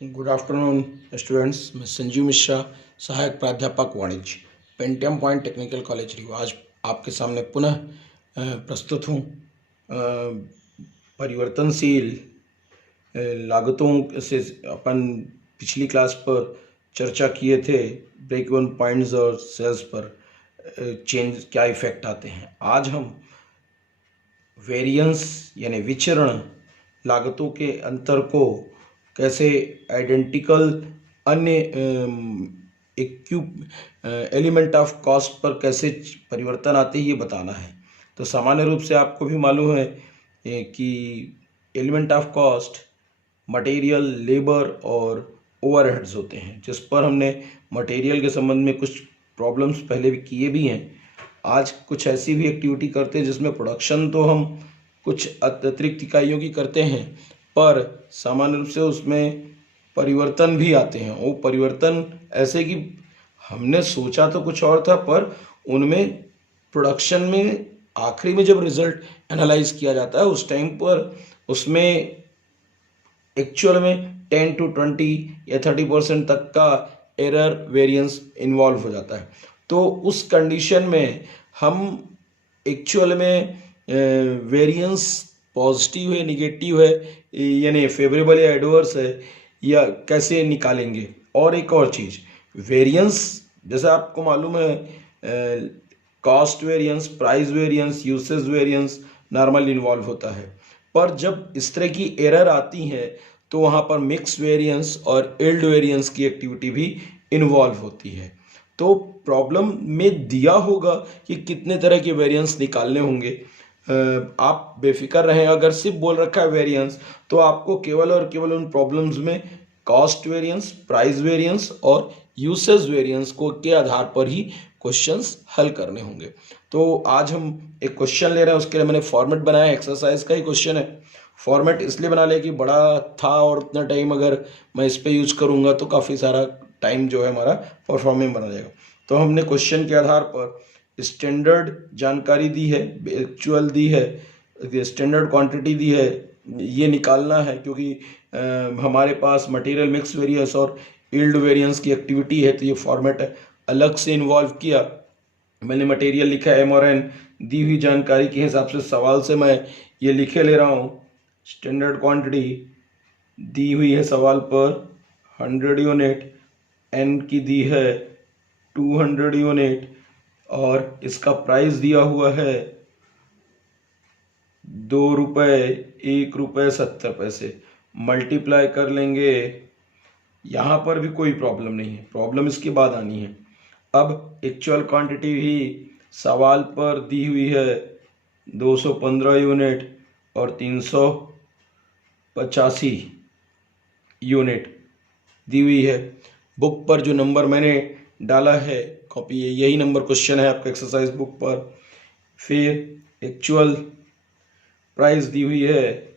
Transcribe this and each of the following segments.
Good afternoon students. मैं संजीव मिश्रा, सहायक प्राध्यापक वाणिज्य, Pentium point technical college Rewa. आज आपके सामने पुनः प्रस्तुत हूँ। परिवर्तनशील लागतों से अपन पिछली क्लास पर चर्चा किए थे, ब्रेक इवन पॉइंट्स और सेल्स पर चेंज क्या इफेक्ट आते हैं। आज हम वेरिएंस यानी विचरण, लागतों के अंतर को कैसे आइडेंटिकल अन्य एलिमेंट ऑफ कॉस्ट पर कैसे परिवर्तन आते हैं, ये बताना है। तो सामान्य रूप से आपको भी मालूम है कि element of cost material, labour और ओवरहेड्स होते हैं, जिस पर हमने मटेरियल के संबंध में कुछ प्रॉब्लम्स पहले भी किए भी हैं। आज कुछ ऐसी भी एक्टिविटी करते हैं जिसमें प्रोडक्शन तो हम कुछ अतिरिक्त इकाइयों की करते हैं, पर सामान्य रूप से उसमें परिवर्तन भी आते हैं। वो परिवर्तन ऐसे कि हमने सोचा तो कुछ और था, पर उनमें प्रोडक्शन में आखिरी में जब रिजल्ट एनालाइज किया जाता है उस टाइम पर उसमें एक्चुअल में 10 to 20 या 30% तक का एरर वेरिएंस इन्वॉल्व हो जाता है। तो उस कंडीशन में हम एक्चुअल में वेरिएंस पॉजिटिव है, निगेटिव है, यानी फेवरेबल या एडवर्स है, या कैसे निकालेंगे। और एक और चीज़, वेरिएंस जैसे आपको मालूम है, cost variance, price variance, usage variance normal involve होता है। पर जब इस तरह की एरर आती है तो वहाँ पर मिक्स वेरिएंस और यील्ड वेरिएंस की एक्टिविटी भी इन्वॉल्व होती है। तो प्रॉब्लम में दिया होगा कि कितने तरह के वेरिएंस निकालने होंगे। आप बेफिक्र रहें, अगर सिर्फ बोल रखा है वेरिएंस तो आपको केवल और केवल उन प्रॉब्लम्स में कॉस्ट वेरिएंस, प्राइस वेरिएंस और यूसेज वेरिएंस को के आधार पर ही क्वेश्चंस हल करने होंगे। तो आज हम एक क्वेश्चन ले रहे हैं, उसके लिए मैंने फॉर्मेट बनाया, एक्सरसाइज का ही क्वेश्चन है। फॉर्मेट इसलिए बना लिया कि बड़ा था और उतना टाइम अगर मैं इस पर यूज करूँगा तो काफ़ी सारा टाइम जो है हमारा परफॉर्मिंग बना जाएगा। तो हमने क्वेश्चन के आधार पर स्टैंडर्ड जानकारी दी है, एक्चुअल दी है, स्टैंडर्ड क्वांटिटी दी है, ये निकालना है। क्योंकि हमारे पास मटेरियल मिक्स वेरिएंस और यील्ड वेरिएंस की एक्टिविटी है, तो ये फॉर्मेट अलग से इन्वॉल्व किया। मैंने मटेरियल लिखा है MRN, दी हुई जानकारी के हिसाब से सवाल से मैं ये लिखे ले रहा हूँ। स्टैंडर्ड क्वांटिटी दी हुई है सवाल पर 100 यूनिट, N की दी है 200 यूनिट, और इसका प्राइस दिया हुआ है 2 रुपये, 1 रुपये 70 पैसे। मल्टीप्लाई कर लेंगे, यहाँ पर भी कोई प्रॉब्लम नहीं है, प्रॉब्लम इसके बाद आनी है। अब एक्चुअल क्वांटिटी भी सवाल पर दी हुई है 215 यूनिट और 385 यूनिट दी हुई है। बुक पर जो नंबर मैंने डाला है, कॉपी है, यही नंबर क्वेश्चन है आपका एक्सरसाइज बुक पर। फिर एक्चुअल प्राइस दी हुई है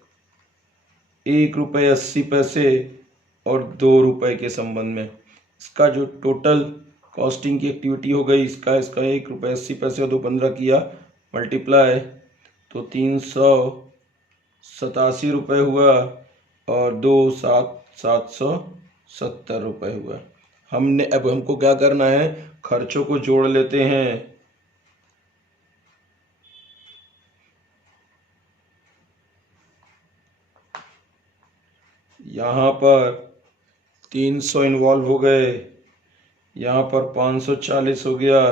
1 रुपये 80 पैसे और 2 रुपये के संबंध में। इसका जो टोटल कॉस्टिंग की एक्टिविटी हो गई, इसका 1 रुपये 80 पैसे और 2.15 किया मल्टीप्लाई, तो 387 रुपये हुआ और 770 रुपये हुआ। अब हमको क्या करना है, खर्चों को जोड़ लेते हैं। यहाँ पर 300 इन्वॉल्व हो गए, यहाँ पर 540 हो गया।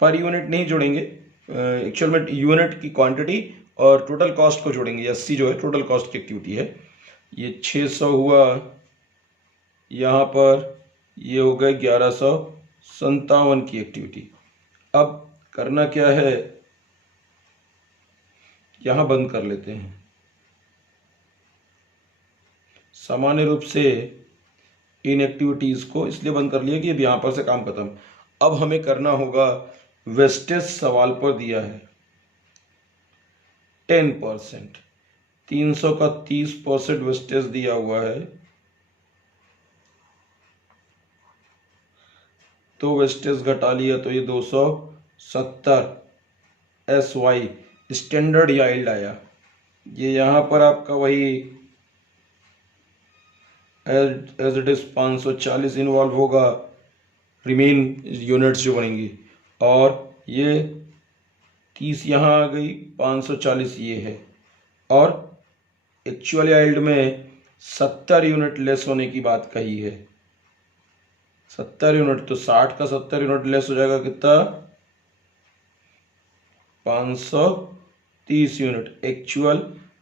पर यूनिट नहीं जोड़ेंगे, एक्चुअल में यूनिट की क्वांटिटी और टोटल कॉस्ट को जोड़ेंगे। 80 जो है टोटल कॉस्ट की एक्टिविटी है। ये 600 हुआ, यहाँ पर ये हो गए 1157 की एक्टिविटी। अब करना क्या है, यहाँ बंद कर लेते हैं। सामान्य रूप से इन एक्टिविटीज़ को इसलिए बंद कर लिया कि अब यहाँ पर से काम खत्म। अब हमें करना होगा वेस्टेज। सवाल पर दिया है 10%, 300 का 30% वेस्टेज दिया हुआ है, तो वेस्टेज घटा लिया तो ये 270 SY स्टैंडर्ड यील्ड आया। ये यहाँ पर आपका वही एज इट इज 540 इन्वॉल्व होगा, रिमेन यूनिट्स जो बनेंगी, और ये 30 यहाँ आ गई, 540 ये है, और एक्चुअल यील्ड में 70 यूनिट लेस होने की बात कही है। 70 यूनिट, तो 60 का 70 यूनिट लेस हो जाएगा कितना, 530 यूनिट एक्चुअल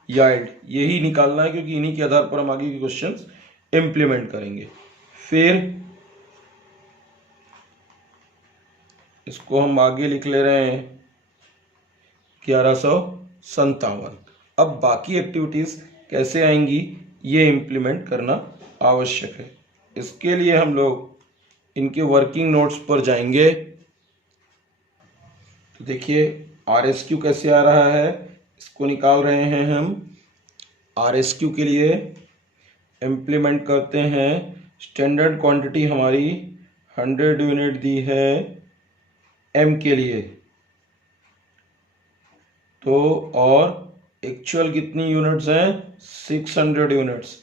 यील्ड। यही निकालना है क्योंकि इन्हीं के आधार पर हम आगे के क्वेश्चंस इंप्लीमेंट करेंगे। फिर इसको हम आगे लिख ले रहे हैं 1157। अब बाकी एक्टिविटीज कैसे आएंगी ये इंप्लीमेंट करना आवश्यक है। इसके लिए हम लोग इनके वर्किंग नोट्स पर जाएंगे। तो देखिए RSQ कैसे आ रहा है, इसको निकाल रहे हैं हम। RSQ के लिए इम्प्लीमेंट करते हैं, स्टैंडर्ड क्वांटिटी हमारी 100 यूनिट दी है M के लिए, तो और एक्चुअल कितनी यूनिट्स हैं, 600 यूनिट्स,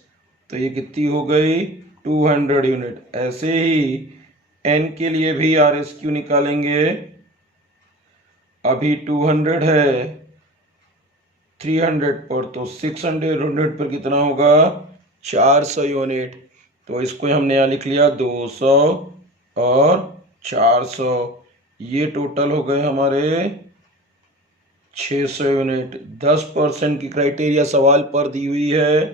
तो ये कितनी हो गई, 200 यूनिट। ऐसे ही N के लिए भी RSQ निकालेंगे। अभी 200 है 300 पर, तो 600 यूनिट पर कितना होगा, 400 यूनिट। तो इसको हमने यहाँ लिख लिया 200 और 400, ये टोटल हो गए हमारे 600 यूनिट। 10% की क्राइटेरिया सवाल पर दी हुई है,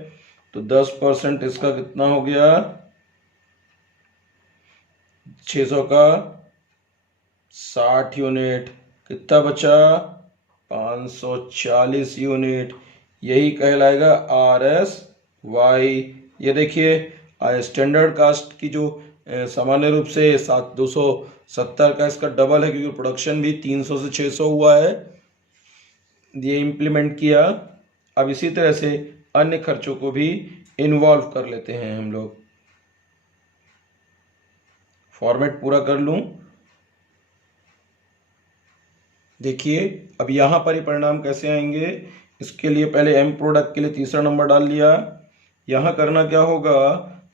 तो 10% इसका कितना हो गया, 600 का 60 यूनिट, कितना बचा, 540 यूनिट। यही कहलाएगा RSY। ये देखिए स्टैंडर्ड कास्ट की जो सामान्य रूप से 270 का इसका डबल है, क्योंकि प्रोडक्शन भी 300 से 600 हुआ है, ये इम्प्लीमेंट किया। अब इसी तरह से अन्य खर्चों को भी इन्वॉल्व कर लेते हैं हम लोग। फॉर्मेट पूरा कर लूं। देखिए अब यहां पर ही परिणाम कैसे आएंगे, इसके लिए पहले M प्रोडक्ट के लिए तीसरा नंबर डाल लिया। यहां करना क्या होगा,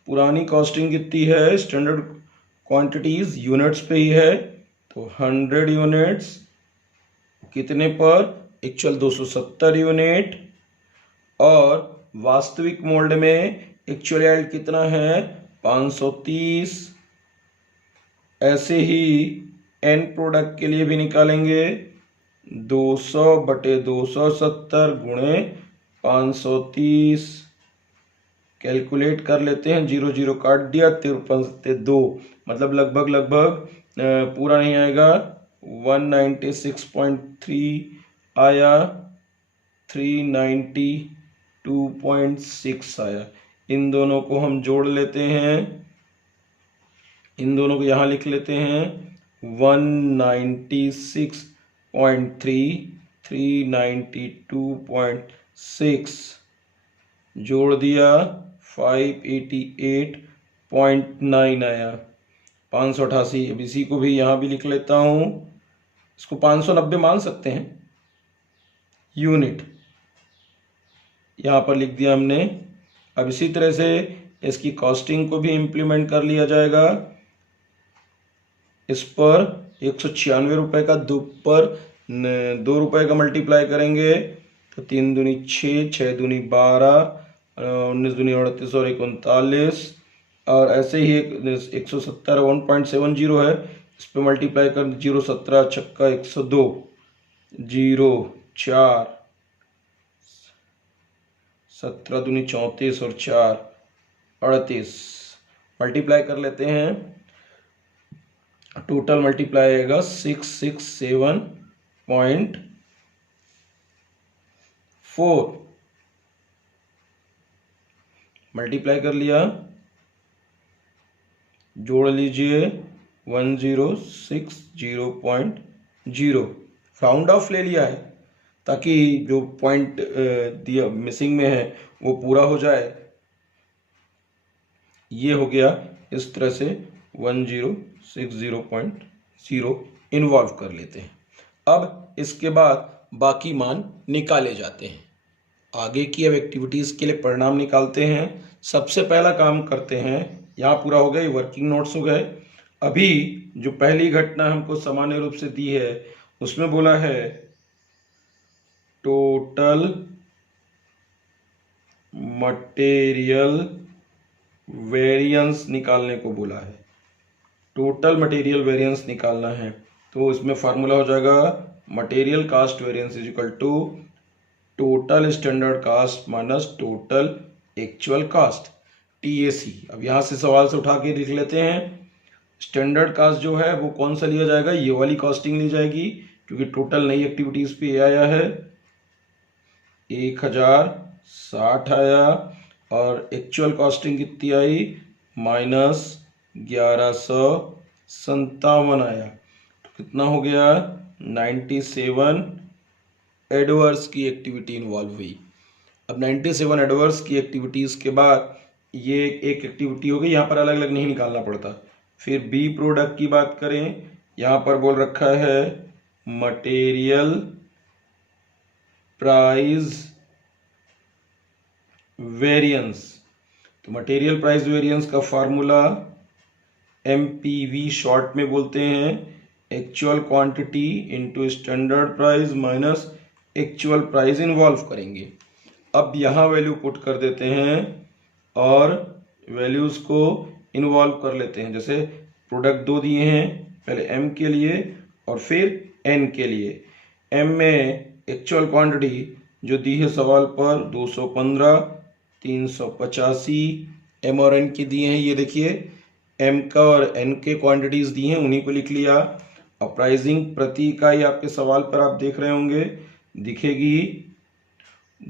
पुरानी कॉस्टिंग कितनी है, स्टैंडर्ड क्वांटिटीज यूनिट्स पे ही है, तो 100 यूनिट्स कितने पर, एक्चुअल 270 यूनिट, और वास्तविक मोल्ड में एक्चुअल यील्ड कितना है, 530। ऐसे ही N प्रोडक्ट के लिए भी निकालेंगे, 200 बटे 270 गुणे 530। कैलकुलेट कर लेते हैं, 0 0 काट दिया, 53 2, मतलब लगभग पूरा नहीं आएगा, 196.3 आया, 392.6 आया। इन दोनों को हम जोड़ लेते हैं, इन दोनों को यहाँ लिख लेते हैं, 196.3 392.6 जोड़ दिया, 588.9 आया, 588। अब इसी को भी यहाँ भी लिख लेता हूँ, इसको 590 मान सकते हैं यूनिट, यहाँ पर लिख दिया हमने। अब इसी तरह से इसकी कॉस्टिंग को भी इम्प्लीमेंट कर लिया जाएगा। इस पर 196 रुपये का 2 रुपये का मल्टीप्लाई करेंगे, तो 3 दूनी 6, 6 दूनी 12, 19 दूनी 38 और 39, और ऐसे ही 170 1.70 है, इस पर मल्टीप्लाई कर 0 17 छक्का 102, 0 4 17 दूनी 34 और 4 38, मल्टीप्लाई कर लेते हैं, टोटल मल्टीप्लाई आएगा 667.4, मल्टीप्लाई कर लिया, जोड़ लीजिए 1060.0, राउंड ऑफ ले लिया है ताकि जो पॉइंट दिया मिसिंग में है वो पूरा हो जाए। ये हो गया, इस तरह से 1060.0 इन्वॉल्व कर लेते हैं। अब इसके बाद बाकी मान निकाले जाते हैं। आगे की अब एक्टिविटीज़ के लिए परिणाम निकालते हैं। सबसे पहला काम करते हैं, यहाँ पूरा हो गया, ये वर्किंग नोट्स हो गए। अभी जो पहली घटना हमको सामान्य रूप से दी है उसमें बोला है टोटल मटेरियल वेरिएंस निकालने को बोला है। टोटल मटेरियल वेरिएंस निकालना है, तो इसमें फार्मूला हो जाएगा material cost variance is equal to total standard cost minus total actual cost, TAC। अब यहाँ से सवाल से उठा के लिख लेते हैं। स्टैंडर्ड कास्ट जो है वो कौन सा लिया जाएगा, ये वाली कॉस्टिंग ली जाएगी, क्योंकि टोटल नई एक्टिविटीज पे आया है 1060 आया, और एक्चुअल कॉस्टिंग कितनी आई -1157 आया। तो कितना हो गया 97 एडवर्स की एक्टिविटी इन्वॉल्व हुई। अब 97 एडवर्स की एक्टिविटीज के बाद ये एक एक्टिविटी हो गई, यहाँ पर अलग अलग नहीं निकालना पड़ता। फिर बी प्रोडक्ट की बात करें, यहाँ पर बोल रखा है मटेरियल प्राइस वेरिएंस। तो मटेरियल प्राइस वेरिएंस का फार्मूला MPV शॉर्ट में बोलते हैं, actual quantity into standard price minus actual price involve करेंगे। अब यहाँ वैल्यू पुट कर देते हैं और वैल्यूज को इन्वॉल्व कर लेते हैं। जैसे प्रोडक्ट दो दिए हैं, पहले M के लिए और फिर N के लिए। M में एक्चुअल क्वांटिटी जो दी है सवाल पर 215, 385 M और N की दिए हैं। ये देखिए M का और N के क्वांटिटीज दी हैं, उन्हीं को लिख लिया। अब प्राइसिंग प्रति इकाई आपके सवाल पर आप देख रहे होंगे दिखेगी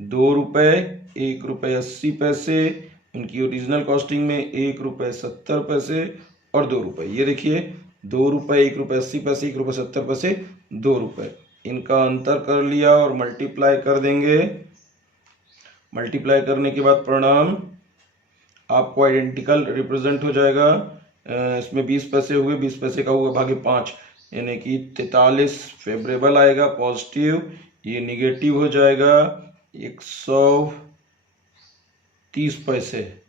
2 रुपये, 1 रुपये 80 पैसे। उनकी ओरिजिनल कॉस्टिंग में 1 रुपये 70 पैसे और 2 रुपये। ये देखिए 2 रुपये, 1 रुपये 80 पैसे, 1 रुपये 70 पैसे, 2 रुपये। इनका अंतर कर लिया और मल्टीप्लाई कर देंगे। मल्टीप्लाई करने के बाद परिणाम आपको आइडेंटिकल रिप्रेजेंट हो जाएगा। इसमें 20 पैसे हुए, 20 पैसे का हुआ भागे 5, यानी कि 43 फेवरेबल आएगा पॉजिटिव। ये निगेटिव हो जाएगा 130 पैसे,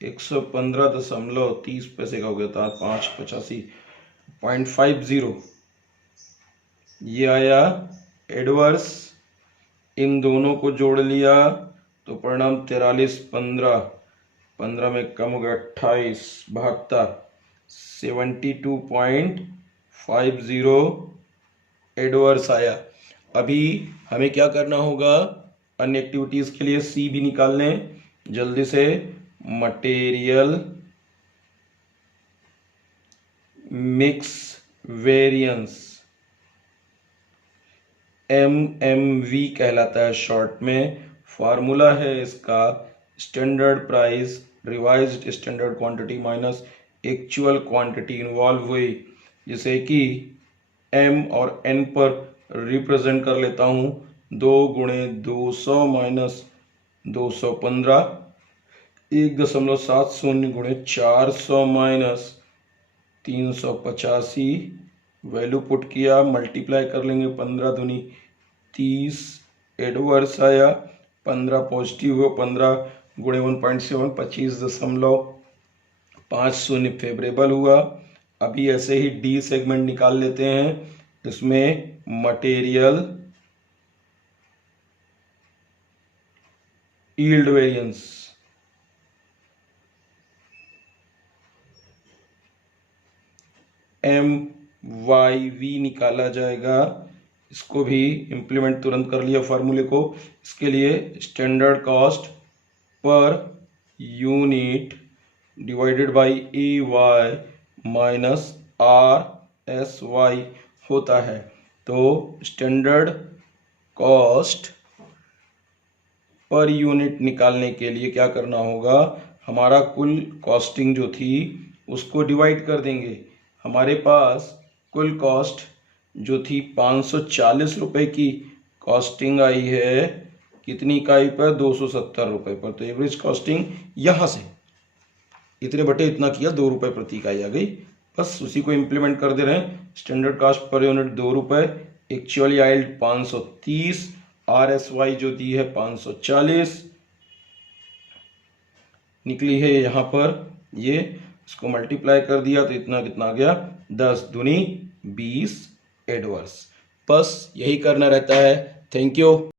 115.30 पैसे का हो गया था 585.50। ये आया एडवर्स। इन दोनों को जोड़ लिया तो परिणाम 43, 15 में कम हो गया 28, 72, 72.50 एडवर्स आया। अभी हमें क्या करना होगा, अन्य एक्टिविटीज के लिए C भी निकाल लें जल्दी से। मटेरियल मिक्स वेरिएंस MMV कहलाता है शॉर्ट में। फार्मूला है इसका standard price revised standard quantity minus actual quantity involve हुई, जिसे कि M और N पर रिप्रेजेंट कर लेता हूँ। 2 गुणे 200 माइनस 215, 1.70 गुणे 400 माइनस 385। वैल्यू पुट किया, मल्टीप्लाई कर लेंगे, 15 दूनी 30 एडवर्स आया, 15 पॉजिटिव हो, 15 गुणे 1.7 25.50 फेवरेबल हुआ। अभी ऐसे ही D सेगमेंट निकाल लेते हैं। इसमें मटेरियल यील्ड वेरिएंस MYV निकाला जाएगा। इसको भी इंप्लीमेंट तुरंत कर लिया फार्मूले को। इसके लिए standard cost per unit divided by AY minus RSY होता है। तो स्टैंडर्ड कॉस्ट पर यूनिट निकालने के लिए क्या करना होगा, हमारा कुल कॉस्टिंग जो थी उसको डिवाइड कर देंगे। हमारे पास कुल कॉस्ट जो थी 540 रुपये की कॉस्टिंग आई है, कितनी इकाई पर, 270 रुपये पर। तो एवरेज कॉस्टिंग यहाँ से इतने बटे इतना किया, 2 रुपये प्रति इकाई आ गई। बस उसी को इम्प्लीमेंट कर दे रहे हैं। स्टैंडर्ड कॉस्ट पर यूनिट 2 रुपये, एक्चुअल यील्ड 530, RSY जो दी है 540, निकली है यहाँ पर, ये इसको मल्टीप्लाई कर दिया तो इतना कितना आ गया, 10 दूनी 20 एडवर्स। बस यही करना रहता है। Thank you.